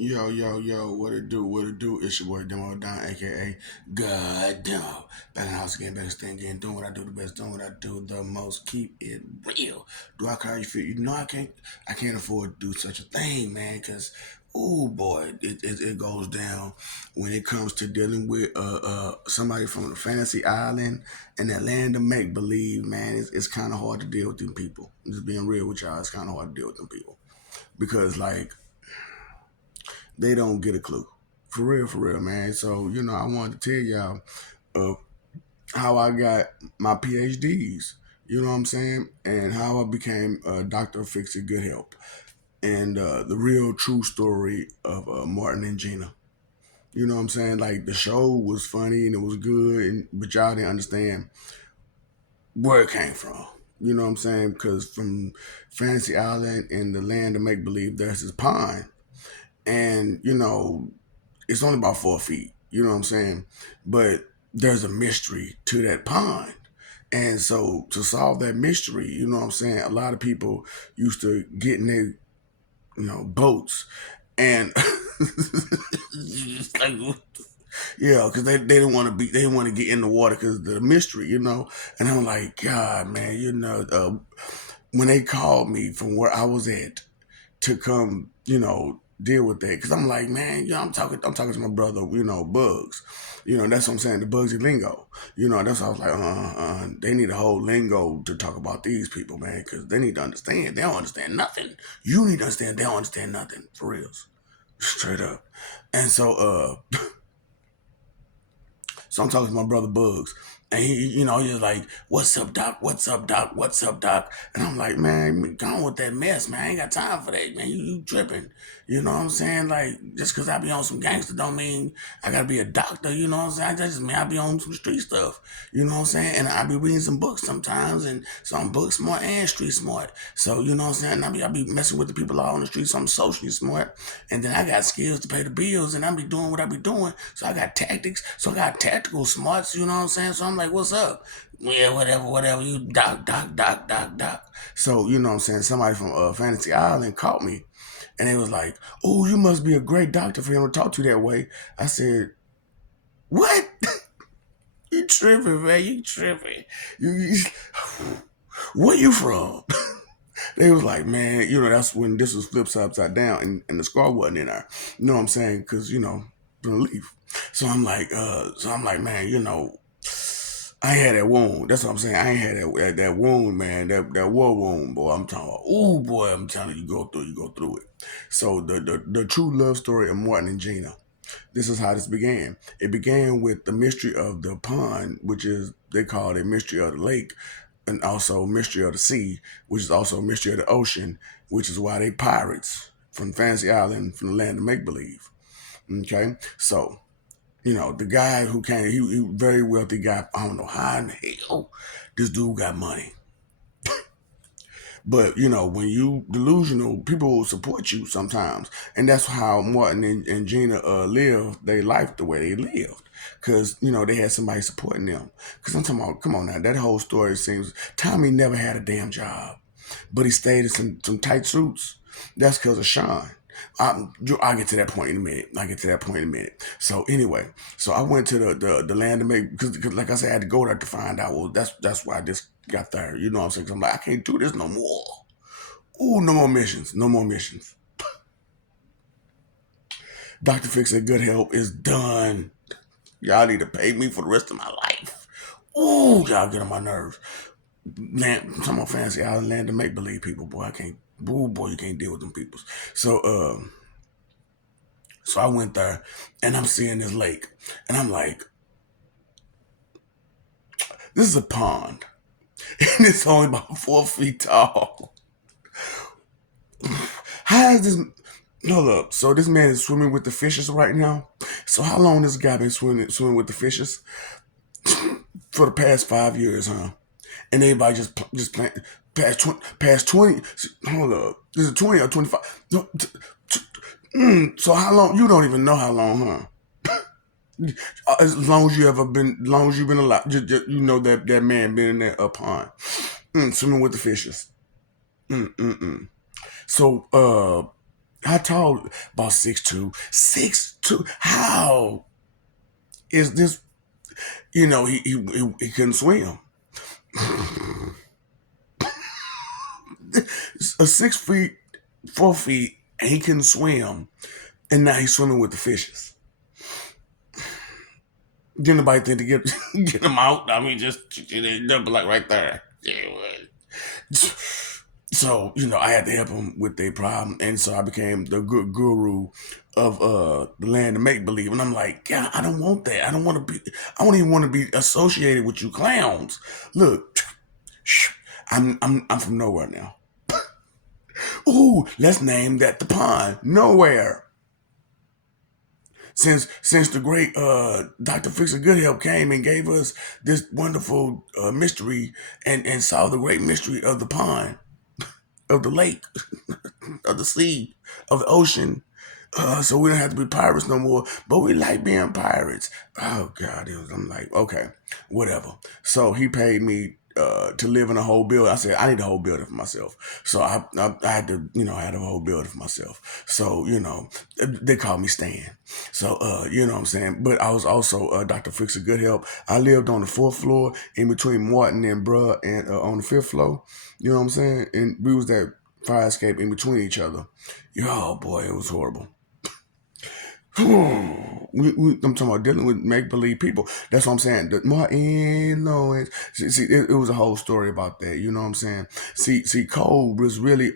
Yo, yo, yo, what it do? What it do? It's your boy Demo Don, aka God Demo. Back in the house again, back in stand again, doing what I do the best, doing what I do the most, keep it real. Do I call you feel? You know I can't afford to do such a thing, man, because oh boy, it goes down when it comes to dealing with somebody from the fantasy island and that land of make believe, man. It's kind of hard to deal with them people. Just being real with y'all, it's kind of hard to deal with them people because like they don't get a clue. For real, man. So, I wanted to tell y'all uh, how I got my PhDs, you know what I'm saying? And how I became a doctor of fixing good health. And the real true story of Martin and Gina. You know what I'm saying? Like the show was funny and it was good, but y'all didn't understand where it came from. You know what I'm saying? Because from Fantasy Island and the land of make believe, there's this pond, and it's only about 4 feet. You know what I'm saying? But there's a mystery to that pond. And so to solve that mystery, you know what I'm saying? A lot of people used to get in their, boats and like, yeah, because they didn't want to they didn't want to get in the water because of the mystery, you know. And I'm like, God, man, when they called me from where I was at to come, deal with that. Cause I'm like, man, I'm talking to my brother, Bugs. That's what I'm saying, the Bugsy lingo. That's why I was like, they need a whole lingo to talk about these people, man, because they need to understand. They don't understand nothing. You need to understand they don't understand nothing. For reals. Straight up. And so I'm talking to my brother Bugs. And he was like, "What's up, Doc? What's up, Doc? What's up, Doc?" And I'm like, "Man, go on with that mess, man. I ain't got time for that, man. You tripping. You know what I'm saying? Like, just because I be on some gangster don't mean I gotta be a doctor, you know what I'm saying? That just mean I be on some street stuff, you know what I'm saying? And I be reading some books sometimes, and so I'm book smart and street smart. So, you know what I'm saying? I be messing with the people out on the street, so I'm socially smart. And then I got skills to pay the bills, and I be doing what I be doing. So I got tactics, so I got tactical smarts, you know what I'm saying? So I'm like, what's up? Yeah, whatever, you doc. So, you know what I'm saying? Somebody from Fantasy Island caught me, and they was like, "Oh, you must be a great doctor for him to talk to you that way." I said, "What? You tripping, man? You tripping? You where you from?" They was like, "Man, that's when this was flipped upside down, and the scar wasn't in there." You know what I'm saying? Because gonna leave. So I'm like, man, I ain't had that wound. That's what I'm saying. I ain't had that wound, man. That war wound, boy. I'm talking about. Oh, boy. I'm telling you, you go through it. So the true love story of Martin and Gina. This is how this began. It began with the mystery of the pond, which is they call it mystery of the lake, and also mystery of the sea, which is also mystery of the ocean, which is why they pirates from Fantasy Island, from the land of make believe. Okay, so the guy who came, he very wealthy guy. I don't know how in the hell this dude got money. But when you delusional, people will support you sometimes, and that's how Martin and Gina lived their life the way they lived, because they had somebody supporting them. Because I'm talking about, come on now, that whole story seems Tommy never had a damn job, but he stayed in some tight suits. That's because of Sean. I'll get to that point in a minute. So anyway, so I went to the land to make because like I said, I had to go there to find out. Well, that's why this got there. You know what I'm saying? 'Cause I'm like, I can't do this no more. Ooh, no more missions. No more missions. Dr. Fix at Good Help is done. Y'all need to pay me for the rest of my life. Ooh, y'all get on my nerves. Man, I'm talking about Fancy Island land to make believe people, boy. I can't. Ooh, boy, you can't deal with them peoples. So I went there, and I'm seeing this lake, and I'm like, this is a pond, and it's only about 4 feet tall. How is this? Hold up. So this man is swimming with the fishes right now. So how long this guy been swimming with the fishes? For the past 5 years, huh? And everybody just playing past 20. Hold up. This is 20 or 25. No, so how long? You don't even know how long, huh? As long as you've been alive, you know that man been in there up pond, swimming with the fishes. Mm-mm-mm. So How tall? About 6'2". 6'2". How is this? He couldn't swim. A 6 feet, 4 feet, and he couldn't swim, and now he's swimming with the fishes. Did anybody think to get get him out? I mean, just double like right there. Yeah, well. So I had to help him with their problem, and so I became the good guru of the land of make believe. And I'm like, God, I don't want that. I don't want to be. I don't even want to be associated with you clowns. Look, I'm from nowhere now. Ooh, let's name that the pond. Nowhere. Since the great Dr. Fixer Good Help came and gave us this wonderful mystery and solved the great mystery of the pond, of the lake, of the sea, of the ocean. So we don't have to be pirates no more, but we like being pirates. Oh God, I'm like, okay, whatever. So he paid me to live in a whole building. I said I need a whole building for myself. So I had to, I had a whole building for myself. So they called me Stan. So what I'm saying. But I was also Dr. Fixer Good Help. I lived on the fourth floor in between Martin and Bruh, and on the fifth floor. You know what I'm saying? And we was that fire escape in between each other. Oh boy, it was horrible. I'm talking about dealing with make believe people. That's what I'm saying. The Martin Lawrence. See, it was a whole story about that. You know what I'm saying? See, Cole was really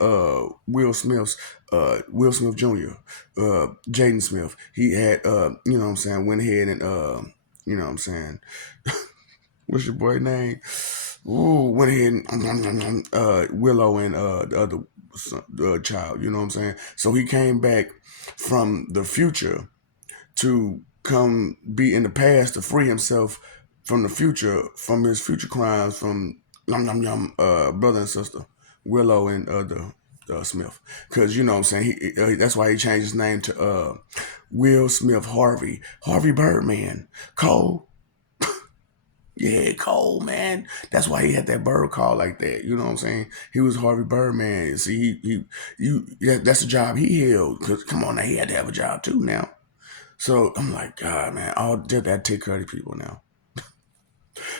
Will Smith Jr. Jaden Smith. He had what I'm saying, went ahead and what I'm saying. What's your boy name? Ooh, went ahead and Willow and the other child. You know what I'm saying? So he came back from the future to come be in the past to free himself from the future, from his future crimes, from brother and sister Willow and the Smith, because you know what I'm saying, that's why he changed his name to Will Smith Harvey Birdman Cole. Yeah, Cole, man. That's why he had that bird call like that. You know what I'm saying? He was Harvey Birdman. See, that's the job he held. Cause come on, now he had to have a job too now. So I'm like, God, man, I'll just that take care of the people now.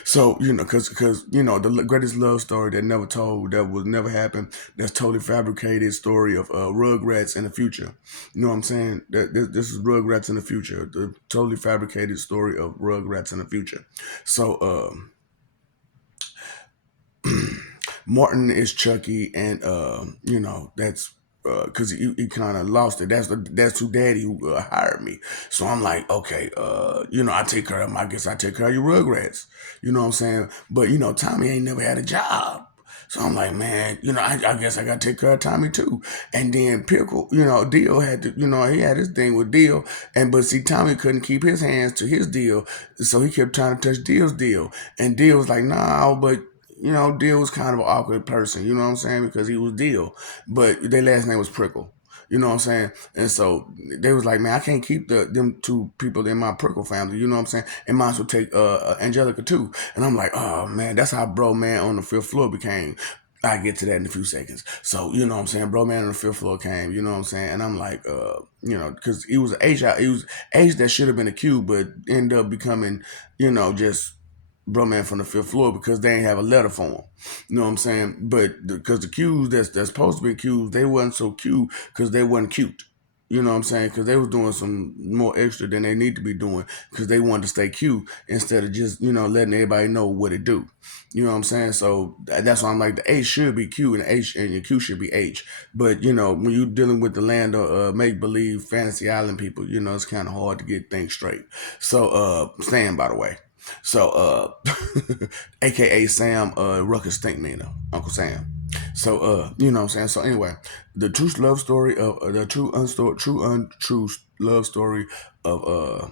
So because the greatest love story that never told, that will never happen, that's totally fabricated story of Rugrats in the future. You know what I'm saying? That this is Rugrats in the future, the totally fabricated story of Rugrats in the future. So Martin is Chucky, and that's because he kind of lost it. That's who Daddy who hired me. So I'm like, okay, I take care of him. I guess I take care of your Rugrats. You know what I'm saying? But Tommy ain't never had a job. So I'm like, man, I guess I got to take care of Tommy too. And then Pickle, Dio had to, he had his thing with Dio. But see, Tommy couldn't keep his hands to his deal. So he kept trying to touch Dio's deal. And Dio was like, nah, but Dio was kind of an awkward person, you know what I'm saying? Because he was Dio. But their last name was Prickle. You know what I'm saying? And so they was like, man, I can't keep them two people in my Prickle family. You know what I'm saying? And might as well take Angelica too. And I'm like, oh man, that's how Bro Man on the fifth floor became. I get to that in a few seconds. So you know what I'm saying? Bro Man on the fifth floor came. You know what I'm saying? And I'm like, because he was an age out. He was age that should have been a Q, but ended up becoming, just bro man from the fifth floor because they ain't have a letter for him. You know what I'm saying? But because the Qs that's supposed to be Qs, they wasn't so cute because they wasn't cute. You know what I'm saying? Because they was doing some more extra than they need to be doing because they wanted to stay cute instead of just letting everybody know what it do. You know what I'm saying? So that's why I'm like the H should be Q and H and your Q should be H. But when you're dealing with the land of make believe fantasy island people, it's kind of hard to get things straight. So Stan, by the way. So, AKA Sam, Ruckus Stink Meaner, Uncle Sam. So, you know what I'm saying? So, anyway, the true love story of the untrue love story of,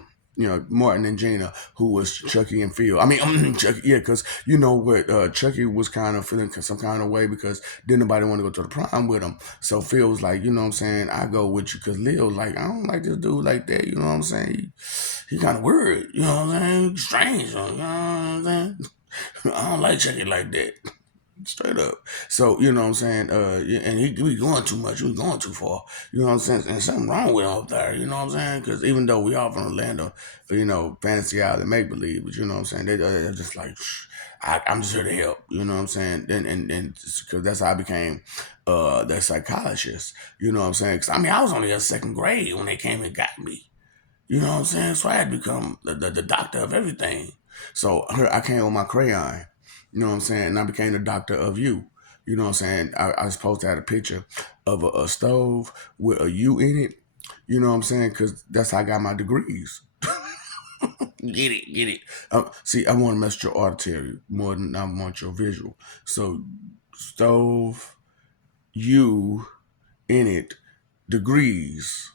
Martin and Gina, who was Chucky and Phil. I mean, Chucky, yeah, because you know what, Chucky was kind of feeling some kind of way because didn't nobody want to go to the prom with him. So Phil was like, you know what I'm saying, I go with you because Leo was like, I don't like this dude like that. You know what I'm saying? He kind of weird. You know what I'm saying? Strange. You know what I'm saying? I don't like Chucky like that. Straight up. So, you know what I'm saying? Yeah, and we going too much. We going too far. You know what I'm saying? And something wrong with him up there. You know what I'm saying? Because even though we all from the land of, fantasy island make believe, but you know what I'm saying? They're just like, I'm just here to help. You know what I'm saying? And because that's how I became the psychologist. You know what I'm saying? Because I mean, I was only in second grade when they came and got me. You know what I'm saying? So I had to become the doctor of everything. So I came with my crayon. You know what I'm saying? And I became the doctor of you. You know what I'm saying? I was supposed to have a picture of a stove with a U in it. You know what I'm saying? Because that's how I got my degrees. Get it, get it. See, I want to mess with your auditory more than I want your visual. So, stove, U in it, degrees,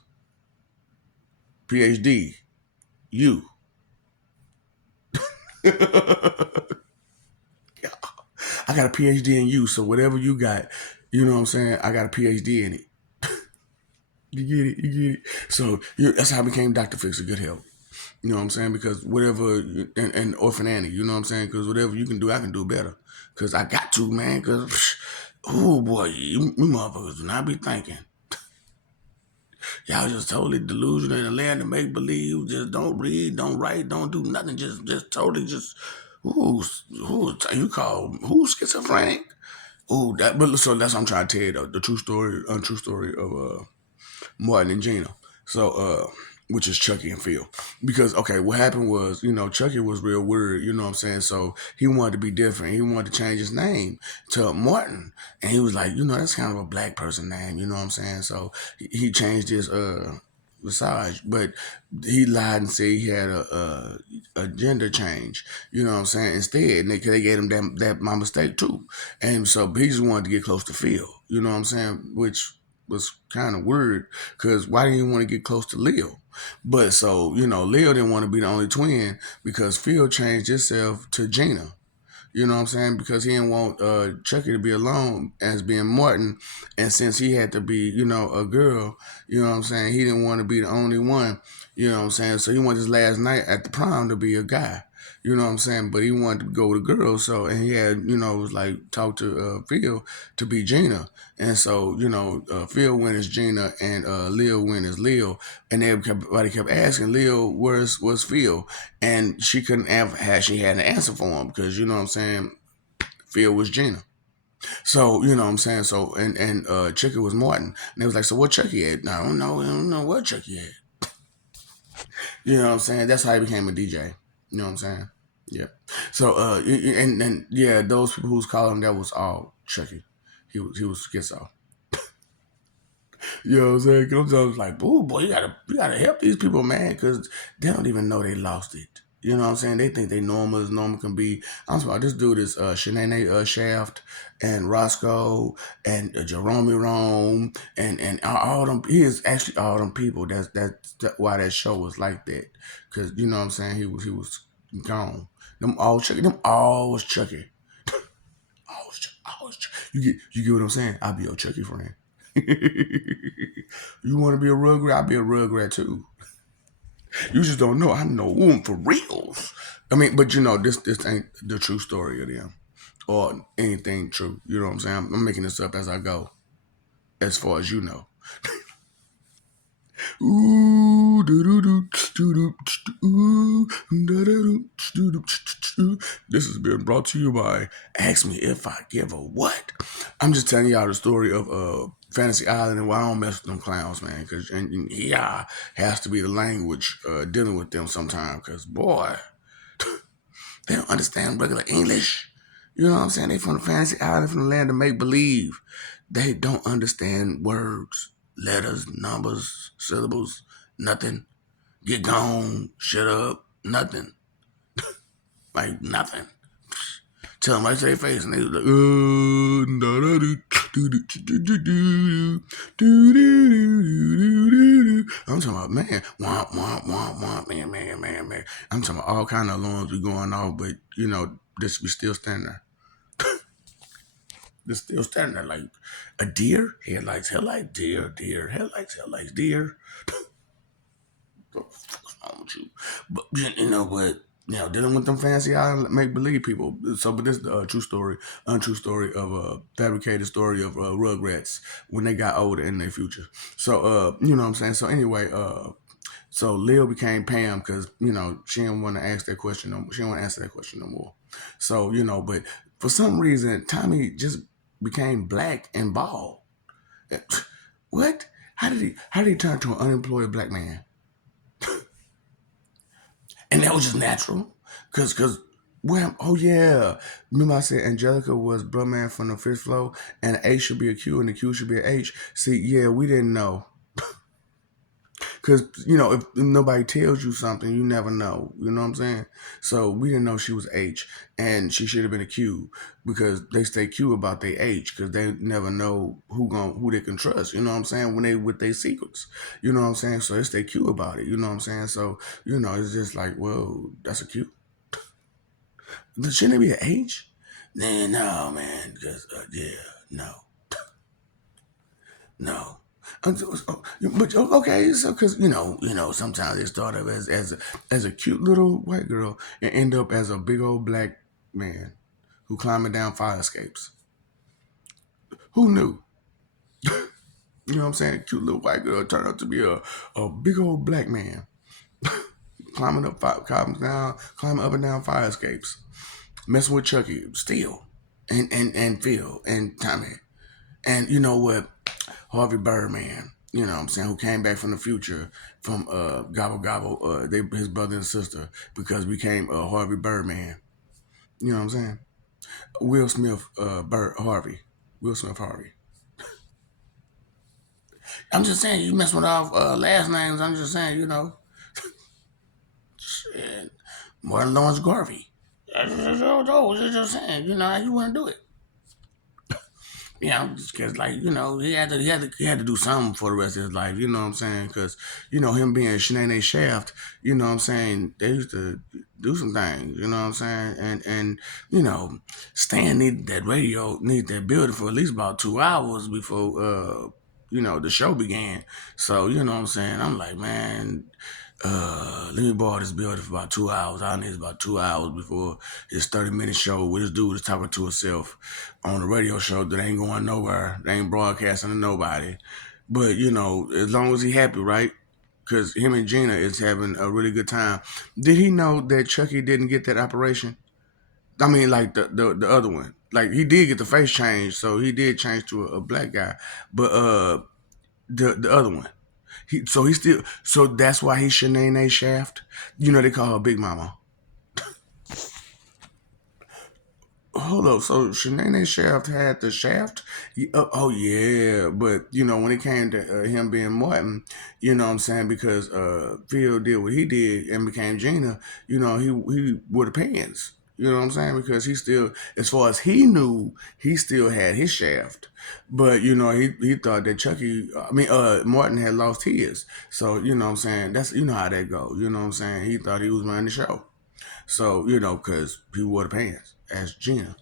PhD, you. I got a PhD in you, so whatever you got, you know what I'm saying? I got a PhD in it. You get it, you get it. So that's how I became Dr. Fix of Good Health. You know what I'm saying? Because whatever, and Orphan Annie, you know what I'm saying? Because whatever you can do, I can do better. Because I got to, man. Because, oh boy, you motherfuckers do not be thinking. Y'all just totally delusional in the land of make believe. Just don't read, don't write, don't do nothing. Just totally just, who you call, who's schizophrenic? Oh, but so that's what I'm trying to tell you though. The true story, untrue story of Martin and Gina. So which is Chucky and Phil. Because okay, what happened was, Chucky was real weird, you know what I'm saying? So he wanted to be different. He wanted to change his name to Martin. And he was like, that's kind of a black person name, you know what I'm saying? So he changed his visage, but he lied and said he had a gender change. You know what I'm saying? Instead, and they gave him that my mistake too. And so he just wanted to get close to Phil. You know what I'm saying? Which was kind of weird because why didn't he want to get close to Leo? But so Leo didn't want to be the only twin because Phil changed himself to Gina. You know what I'm saying? Because he didn't want Chucky to be alone as being Martin. And since he had to be, a girl, you know what I'm saying? He didn't want to be the only one, you know what I'm saying? So he wanted his last night at the prom to be a guy. You know what I'm saying? But he wanted to go with a girl. So, and he had, was like, talk to Phil to be Gina. And so, Phil went as Gina and Leo went as Leo. And everybody kept asking Leo, where's Phil? And she couldn't she had an answer for him because, you know what I'm saying? Phil was Gina. So, you know what I'm saying? So, and Chucky was Martin. And they was like, so what Chucky had? No, I don't know. I don't know what Chucky had. You know what I'm saying? That's how he became a DJ. You know what I'm saying? Yeah. So and yeah, those people who's calling him that was all Chucky. He was schizo. You know what I'm saying? I'm just like, oh boy, you gotta help these people, man, because they don't even know they lost it. You know what I'm saying? They think they normal as normal can be. I'm talking about this dude is Shanae Shaft and Roscoe and Jerome Rome and all them. He is actually all them people. That's why that show was like that. Cause you know what I'm saying? He was gone. Them all Chucky. Them all was Chucky. Always, you get what I'm saying? I'll be your Chucky friend. You want to be a Rugrat? I'll be a Rugrat too. You just don't know. I know them for reals. I mean, but this ain't the true story of them or anything true. You know what I'm saying? I'm making this up as I go, as far as you know. Ooh, This has been brought to you by Ask Me If I Give a What. I'm just telling y'all the story of Fantasy Island and why I don't mess with them clowns, man. Because yeah, has to be the language dealing with them sometime. Because boy, they don't understand regular English. You know what I'm saying? They from the Fantasy Island, from the land of make believe. They don't understand words, letters, numbers, syllables, nothing. Get gone, shut up, nothing. Like nothing. Tell them right to their face, and they was like, I'm talking about, man, womp, womp, womp, womp, man. I'm talking about all kind of alarms be going off, but, this we still standing there. This still standing there like a deer, headlights, deer, headlights, deer. What the fuck's wrong with you? But, you know what? dealing with them fancy island make believe people. So, but this is the true story, untrue story of a fabricated story of Rugrats when they got older in their future. So, you know what I'm saying. So anyway, so Lil became Pam because she didn't want to ask that question. She didn't want to answer that question no more. So but for some reason Tommy just became black and bald. What? How did he turn to an unemployed black man? And that was just natural, cause well, oh yeah, remember I said Angelica was Brumman from the fifth floor, and A should be a Q and the Q should be an H. See, yeah, we didn't know, cause if nobody tells you something, you never know. You know what I'm saying? So we didn't know she was H, and she should have been a Q, because they stay Q about their H, cause they never know who they can trust. You know what I'm saying? When they with their secrets, you know what I'm saying? So they stay Q about it. You know what I'm saying? So it's just like, well, that's a Q. Shouldn't it be an H? Nah, no, man. Because yeah, no, no. But okay, so because sometimes they start up as a cute little white girl and end up as a big old black man who climbing down fire escapes. Who knew? You know what I'm saying? Cute little white girl turned out to be a big old black man climbing up and down fire escapes, messing with Chucky still, and Phil and Tommy. And you know what? Harvey Birdman, you know what I'm saying, who came back from the future from Gobble Gobble, his brother and sister, because became Harvey Birdman. You know what I'm saying? Will Smith, Harvey. Will Smith Harvey. I'm just saying, you mess with our last names. I'm just saying, shit. Martin Lawrence Garvey. Just saying, how you want to do it. Because he had to do something for the rest of his life. You know what I'm saying? Because him being Shanae Shaft. You know what I'm saying? They used to do some things. You know what I'm saying? And Stan needed that building for at least about 2 hours before the show began. So you know what I'm saying? I'm like, man, let me borrow this building for about 2 hours. I need about 2 hours before his 30-minute show with this dude is talking to himself on the radio show that ain't going nowhere. They ain't broadcasting to nobody. But, as long as he happy, right? Because him and Gina is having a really good time. Did he know that Chucky didn't get that operation? I mean, like the other one. Like, he did get the face change, so he did change to a black guy. But the other one. So that's why he's Shanae Shaft. They call her Big Mama. Hold up, so Shanae Shaft had the shaft? Oh yeah, but when it came to him being Martin, you know what I'm saying, because Phil did what he did and became Gina, he wore the pants. You know what I'm saying? Because he still, as far as he knew, he still had his shaft. But he thought that Martin had lost his. So what I'm saying, that's how that go. You know what I'm saying? He thought he was running the show. So because he wore the pants as Gina. You know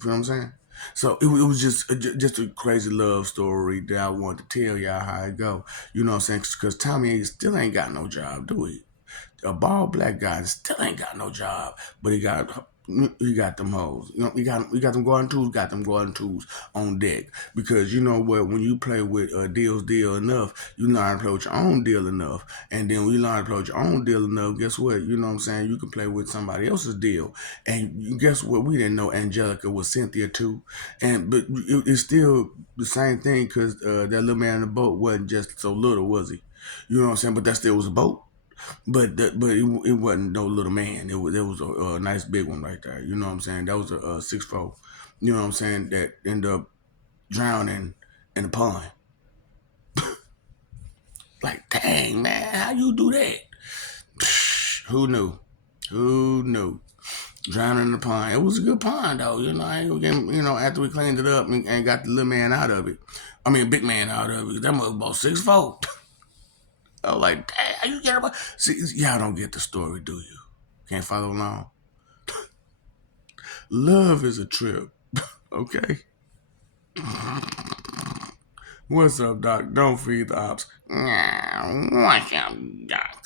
what I'm saying? So it was just a crazy love story that I wanted to tell y'all how it go. You know what I'm saying? Because Tommy still ain't got no job, do he? A bald black guy still ain't got no job, but he got them hoes. He got them garden tools. Got them garden tools on deck, because you know what? When you play with deal enough, you learn to play with your own deal enough, and then when you learn to play with your own deal enough, guess what? You know what I'm saying? You can play with somebody else's deal, and guess what? We didn't know Angelica was Cynthia too, but it's still the same thing, because that little man in the boat wasn't just so little, was he? You know what I'm saying? But that still was a boat. But it wasn't no little man. It was a nice big one right there. You know what I'm saying? That was a 6'4". You know what I'm saying? That ended up drowning in the pond. Like, dang man, how you do that? Who knew? Who knew? Drowning in the pond. It was a good pond though. After we cleaned it up and got the little man out of it. I mean, big man out of it. That was about 6'4". I was like, dang, how you get about? See, y'all don't get the story, do you? Can't follow along. Love is a trip. Okay. What's up, Doc? Don't feed the ops. What's up, Doc?